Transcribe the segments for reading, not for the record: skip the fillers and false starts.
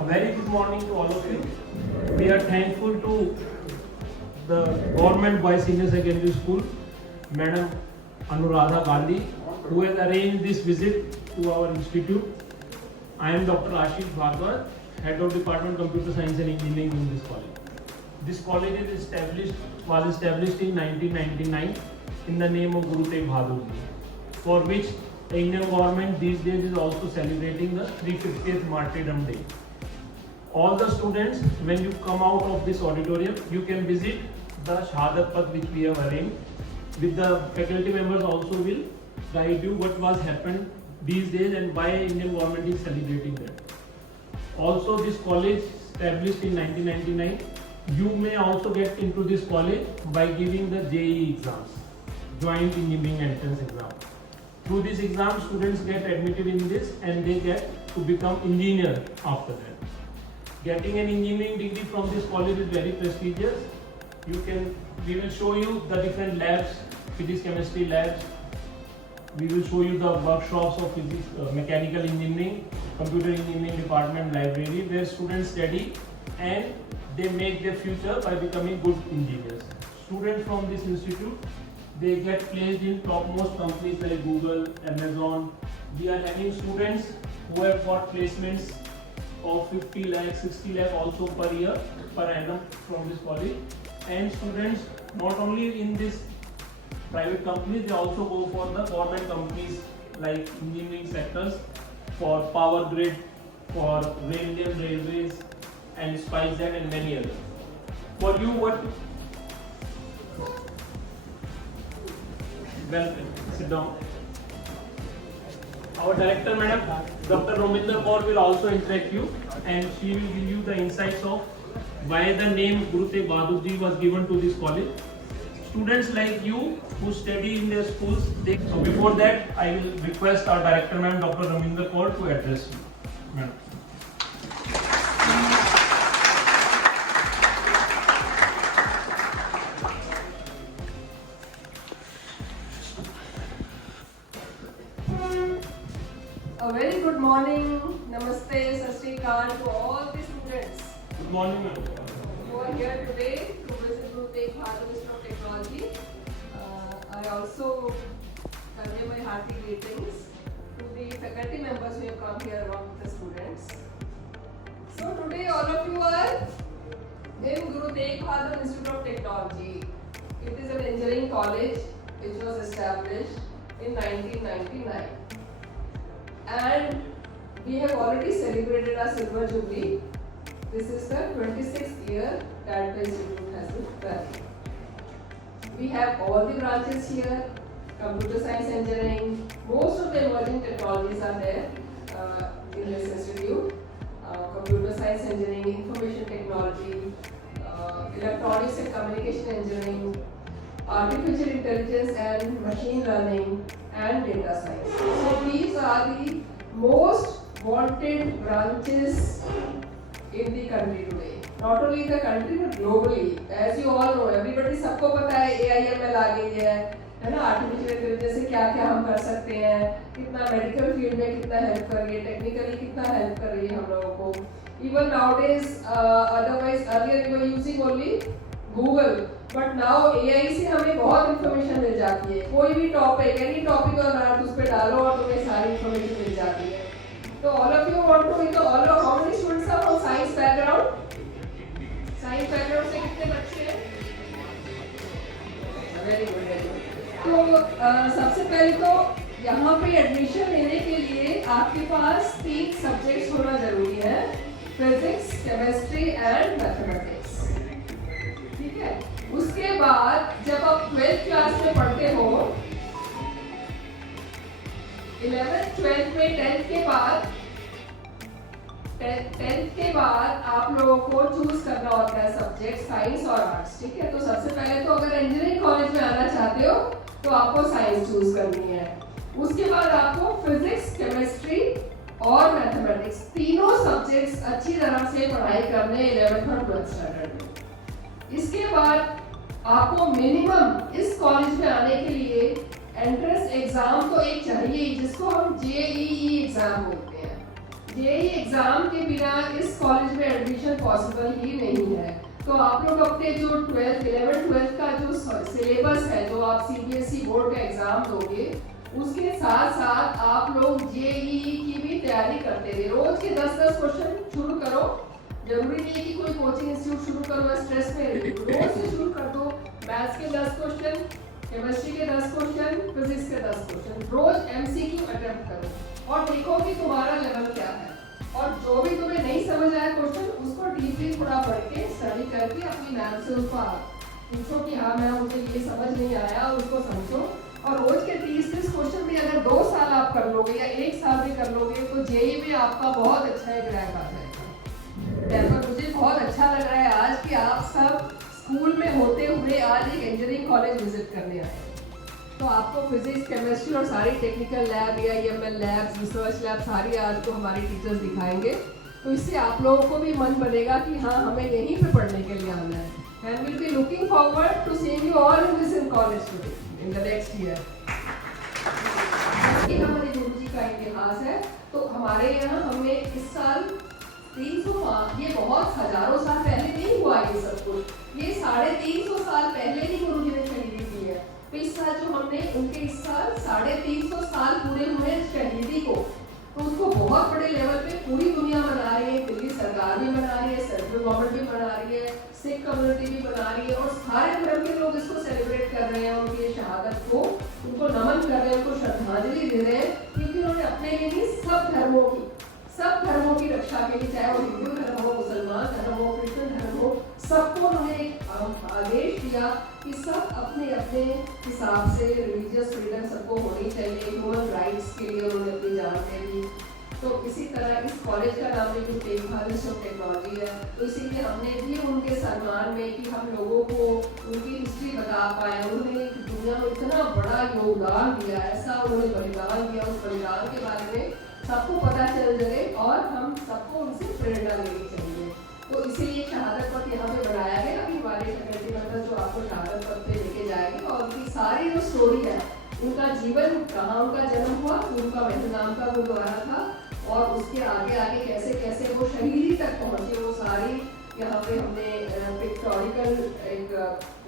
A very good morning to all of you. We are thankful to the Government Boys Senior Secondary School, Madam Anuradha Gandhi, who has arranged this visit to our institute. I am Dr. Ashish Bhagwat, Head of Department Computer Science and Engineering in this college. This college was established in 1999 in the name of Guru Tegh Bahadur Ji, for which the Indian government these days is also celebrating the 350th Martyrdom Day. All the students, when you come out of this auditorium, you can visit the Shahadat Path which we have arranged. With the faculty members also will guide you what was happened these days and why Indian government is celebrating that. Also, this college established in 1999. You may also get into this college by giving the JEE exams, Joint Engineering Entrance Exam. Through this exam, students get admitted in this and they get to become engineer after that. Getting an engineering degree from this college is very prestigious. We will show you the different labs, physics, chemistry labs. We will show you the workshops of physics, mechanical engineering, computer engineering department, library, where students study and they make their future by becoming good engineers. Students from this institute, they get placed in topmost companies like Google, Amazon. We are having students who have got placements of 50 lakh, 60 lakh also per year, per annum from this college. And students not only in this private companies, they also go for the government companies like engineering sectors, for Power Grid, for Indian Railways and SpiceJet and many others. For you, what? Welcome. Sit down. Our director, Madam Dr. Rominder Kaur, will also interact you, and she will give you the insights of why the name Guru Tegh Bahadur Ji was given to this college. Students like you who study in their schools. So before that, I will request our director, Madam Dr. Rominder Kaur, to address you. Madam. A very good morning, Namaste, Sat Sri Akal to all the students Good morning, ma'am. who are here today to visit Guru Tegh Bahadur Institute of Technology. I also convey my hearty greetings to the faculty members who have come here along with the students. So today all of you are in Guru Tegh Bahadur Institute of Technology. It is an engineering college which was established in 1999. And we have already celebrated our silver jubilee. This is the 26th year that the institute has been running. We have all the branches here, computer science engineering, most of the emerging technologies are there in this institute. Computer science engineering, information technology, electronics and communication engineering, artificial intelligence and machine learning, and data science. So these are the most wanted branches in the country today. Not only the country but globally. As you all know, everybody सबको पता है AI/ML आ गई है ना, artificial intelligence से क्या क्या हम कर सकते हैं, कितना मेडिकल फील्ड में कितना हेल्प कर रही है, टेक्निकली कितना हेल्प कर रही है हम लोगों को. Even nowadays, otherwise earlier we were using only Google. But now AI से हमें बहुत इन्फॉर्मेशन मिल जाती है. कोई भी topic, any topic on earth उस पे डालो और तुम्हें सारी इन्फॉर्मेशन मिल जाती है. तो all of you want to तो all of how many students are from science background? Science background से कितने बच्चे हैं? Very good, very good. तो सबसे पहले तो यहाँ पे एडमिशन लेने के लिए आपके पास 3 सब्जेक्ट्स होना जरूरी है, फिजिक्स, केमिस्ट्री एंड मैथमेटिक्स. ठीक है. उसके बाद जब आप 12th क्लास में पढ़ते हो, 11th 12th में 10th के बाद आप लोगों को चूज करना होता है सब्जेक्ट साइंस और आर्ट्स. ठीक है. तो सबसे पहले तो अगर इंजीनियरिंग कॉलेज में आना चाहते हो तो आपको साइंस चूज करनी है. उसके बाद आपको फिजिक्स, केमिस्ट्री और मैथमेटिक्स तीनों सब्जेक्ट्स अच्छी तरह से पढ़ाई करने 11th और 12th स्टैंडर्ड में. इसके बाद आपको मिनिमम इस कॉलेज में आने के लिए एंट्रेंस एग्जाम तो एक चाहिए जिसको हम JEE एग्जाम बोलते हैं. जेईई एग्जाम के बिना इस कॉलेज में एडमिशन पॉसिबल ही नहीं है। तो आप लोग अपने जो 12th 11th 12th का जो सिलेबस है, जो आप सीबीएसई बोर्ड का एग्जाम दोगे, उसके साथ साथ आप लोग जेईई की भी तैयारी करते रहे। रोज के 10-10 क्वेश्चन शुरू करो। जरूरी नहीं है कि कोई कोचिंग इंस्टीट्यूट शुरू करो, स्ट्रेस में रोज से शुरू कर दो। मैथ्स के 10 क्वेश्चन, केमिस्ट्री के 10 क्वेश्चन, फिजिक्स के 10 क्वेश्चन, रोज एमसीक्यू अटेम्प्ट करो और देखो कि तुम्हारा लेवल क्या है। और जो भी तुम्हें नहीं समझ आया क्वेश्चन, उसको डीपली थोड़ा पढ़ के स्टडी करके अपनी मैम से उसको पूछो कि हाँ मैम मुझे ये समझ नहीं आया, उसको समझो। और रोज के 30-30 क्वेश्चन भी अगर 2 साल आप कर लोगे या 1 साल भी कर लोगे तो जेईई में आपका बहुत अच्छा एक रैंक आ जाएगा। पर मुझे बहुत अच्छा लग रहा है आज कि आप सब स्कूल में होते हुए आज एक इंजीनियरिंग कॉलेज विजिट करने आए। तो आपको फिजिक्स, केमिस्ट्री और सारी टेक्निकल लैब या एमएल लैब्स, रिसर्च लैब सारी आज को हमारे टीचर्स दिखाएंगे। तो इससे आप लोगों को भी मन बनेगा कि हाँ हमें यहीं पे पढ़ने के लिए आना है। And will be looking forward to seeing you all in this in college today in the next year. ये हमारे गुरु जी का इतिहास है। तो हमारे यहाँ हमने इस साल 300, ये बहुत हजारों साल पहले नहीं हुआ ये सब कुछ, ये 350 साल पहले ही गुरु जी ने शहीदी की है। तो इस साल जो हमने उनके इस साल 350 साल पूरे हुए शहीदी को, तो उसको बहुत बड़े लेवल पे पूरी दुनिया मना रही है। दिल्ली सरकार भी मना रही है, सेंट्रल गवर्नमेंट भी मना रही है, सिख कम्युनिटी भी मना रही है और सारे धर्म के लोग इसको सेलिब्रेट कर रहे हैं। उनकी शहादत को उनको नमन कर रहे हैं, उनको श्रद्धांजलि दे रहे हैं, क्योंकि उन्होंने अपने लिए नहीं सब धर्मों की रक्षा के लिए, चाहे वो हिंदू धर्म हो, मुसलमान धर्म हो, क्रिश्चियन धर्म हो, सबको उन्होंने एक आदेश दिया कि सब अपने अपने हिसाब से रिलीजियस फ्रीडम सबको होनी चाहिए। ह्यूमन राइट्स के लिए उन्होंने अपनी जान दे दी। तो इसी तरह इस कॉलेज का नाम भी टेक कॉलेज ऑफ टेक्नोलॉजी है। तो इसीलिए हमने भी उनके सम्मान में कि हम लोगों को उनकी हिस्ट्री बता पाए। उन्होंने दुनिया में इतना बड़ा योगदान दिया, ऐसा उन्होंने बलिदान दिया, उस बलिदान के बारे में सबको पता चल जाए और हम सबको उनसे प्रेरणा लेनी चाहिए। तो इसीलिए शहादत पथ यहाँ पे बनाया गया। अभी हमारे फैकल्टी मेंबर्स जो आपको शहादत पथ पे लेके जाएंगे और उनकी सारी जो स्टोरी है, उनका जीवन, कहाँ उनका जन्म हुआ, उनका महल नाम का गुरुद्वारा था और उसके आगे आगे कैसे कैसे वो शहीदी तक पहुँचे, वो सारी यहाँ पे हमने पिक्टोरिकल एक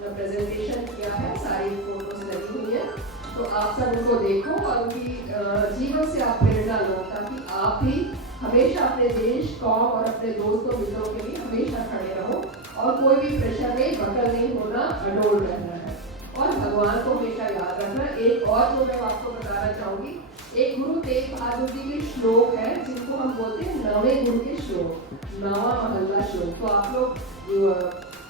प्रेजेंटेशन किया है, सारी फोटोज लगी हुई है। तो आप सब उनको देखो और उनकी जीवन से आप प्रेरणा लो, ताकि आप भी हमेशा अपने देश, कौम और अपने दोस्तों मित्रों के लिए हमेशा खड़े रहो और कोई भी प्रेशर में बकल नहीं होना, अडोल रहना है और भगवान को हमेशा याद रखना। एक और जो मैं आपको बताना चाहूँगी, एक गुरु तेग बहादुर जी के श्लोक है जिनको हम बोलते हैं नवे गुरु के श्लोक, नवा महल्ला श्लोक। तो आप लोग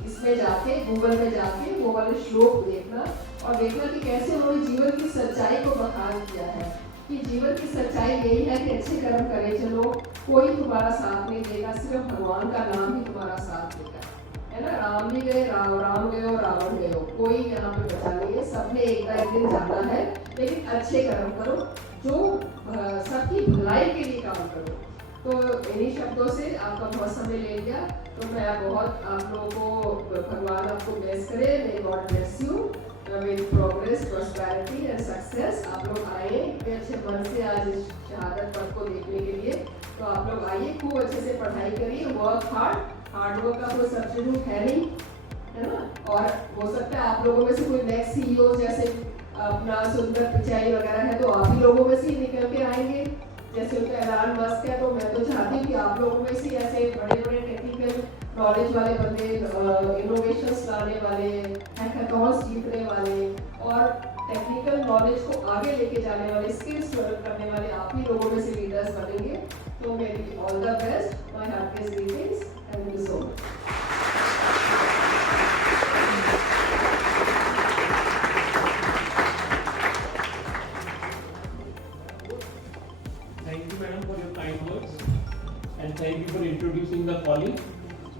इसमें जाके, गूगल में जाके वो वाले श्लोक देखना और देखना कि कैसे उन्होंने जीवन की सच्चाई को बखान किया है कि जीवन की सच्चाई यही है कि अच्छे कर्म करे चलो, कोई तुम्हारा साथ नहीं देगा, सिर्फ भगवान का नाम ही तुम्हारा साथ देगा, है ना। राम भी गए, राम गए और रावण गए, कोई यहाँ पे बचा नहीं है, सबने एक ना एक दिन जाना है। लेकिन अच्छे कर्म करो, जो सबकी भलाई के लिए काम करो। तो इन्हीं शब्दों से आपका बहुत समय ले लिया, तो मैं बहुत आप लोगों को, भगवान आपको ब्लेस करे, may God bless you with progress, prosperity and success. आप लोग आए इतने अच्छे मन से आज इस शहादत पथ को देखने के लिए, तो आप लोग आइए, खूब अच्छे से पढ़ाई करिए, वर्क हार्ड वर्क का कोई सब्स्टिट्यूट है नहीं, है ना। और हो सकता है आप लोगों में से कोई नेक्स्ट सीईओ जैसे अपना सुंदर पिचाई वगैरह है, तो आप ही लोगों में से ही निकल के आएंगे, जैसे उनका एलान मस्क है। तो मैं तो चाहती हूँ कि आप लोगों में से ऐसे बड़े बड़े टेक्निकल नॉलेज वाले बंदे, इनोवेशंस लाने वाले, हैकाथॉन्स जीतने वाले और टेक्निकल नॉलेज को आगे लेके जाने वाले, स्किल्स डेवलप करने वाले आप ही लोगों में से लीडर्स बनेंगे। तो मेरी all the best, my heartiest greetings, thank you so much. Thank you, madam, for your kind words, and thank you for introducing the college.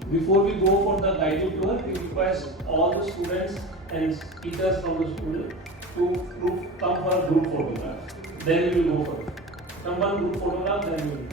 Before we go for the guided tour, we request all the students and teachers from the school to come for a group photograph. Then we will go for it. Come one group photograph, then we will.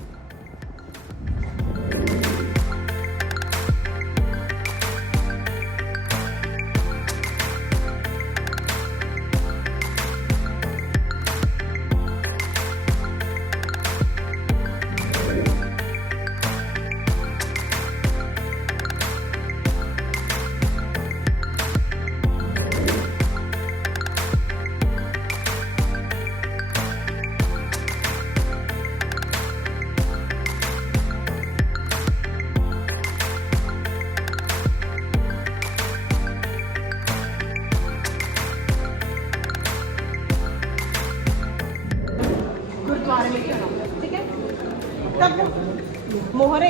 मोहरे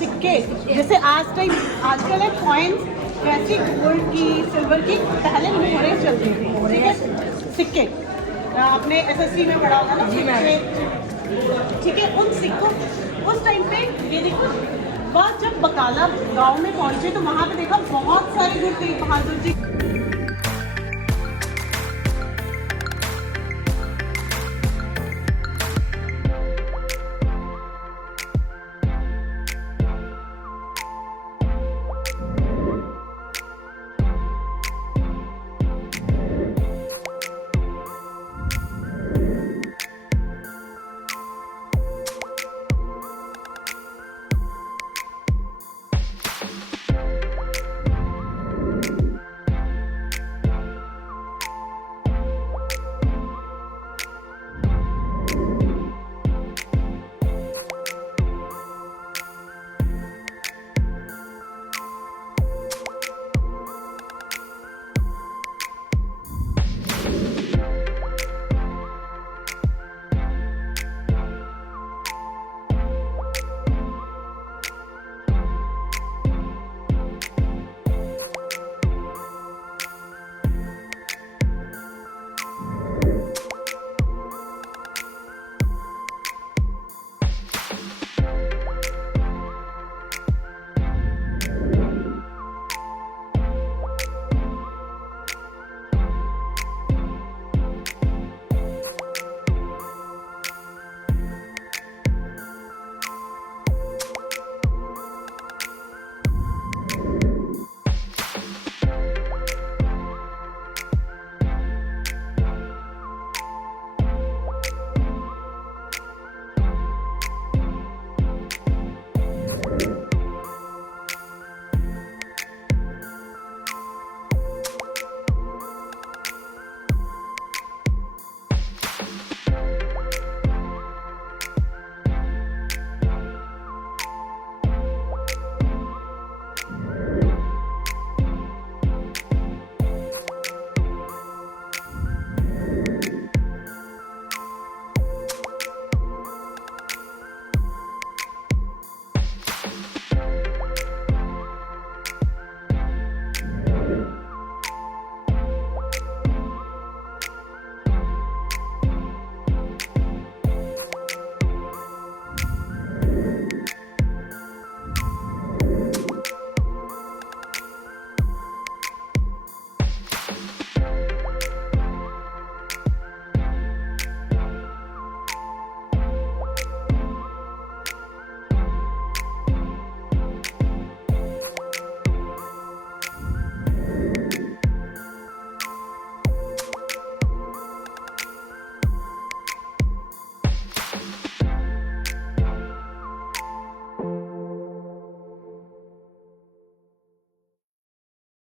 सिक्के, जैसे आजकल है coins, वैसे gold की silver की पहले मोहरे चलती थी, ठीक है, सिक्के। आपने एसएससी में पढ़ा होगा ना सिक्के, ठीक है। उन सिक्कों उस टाइम पे ये देखो, बाद जब बकाला गांव में पहुंचे तो वहाँ पे देखा बहुत सारे गुरु तेग बहादुर जी